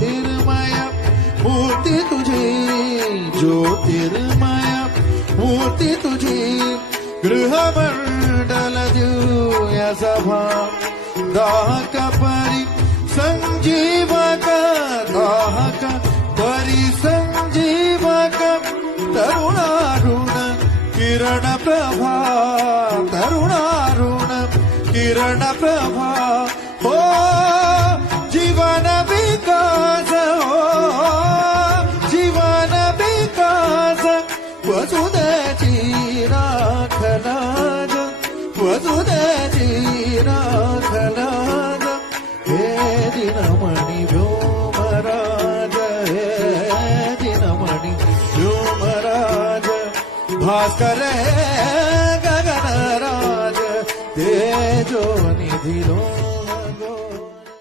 ज्योतिर्मय मूर्ती तुझी ज्योतिर्मय मूर्ती तुझी गृहमंडल दिव्य सभा दाहक परी संजीवक दाहक परी संजीवक तरुणारुण किरण प्रभा तरुणारुण किरण प्रभा हो जीवन विकास हो जीवन विकास वसुदेची राखलाज वसुदेची राखलाज हे दिनमणि व्योमराज हे दिनमणि व्योमराज भास्कर हे गगनराज तेजो निधि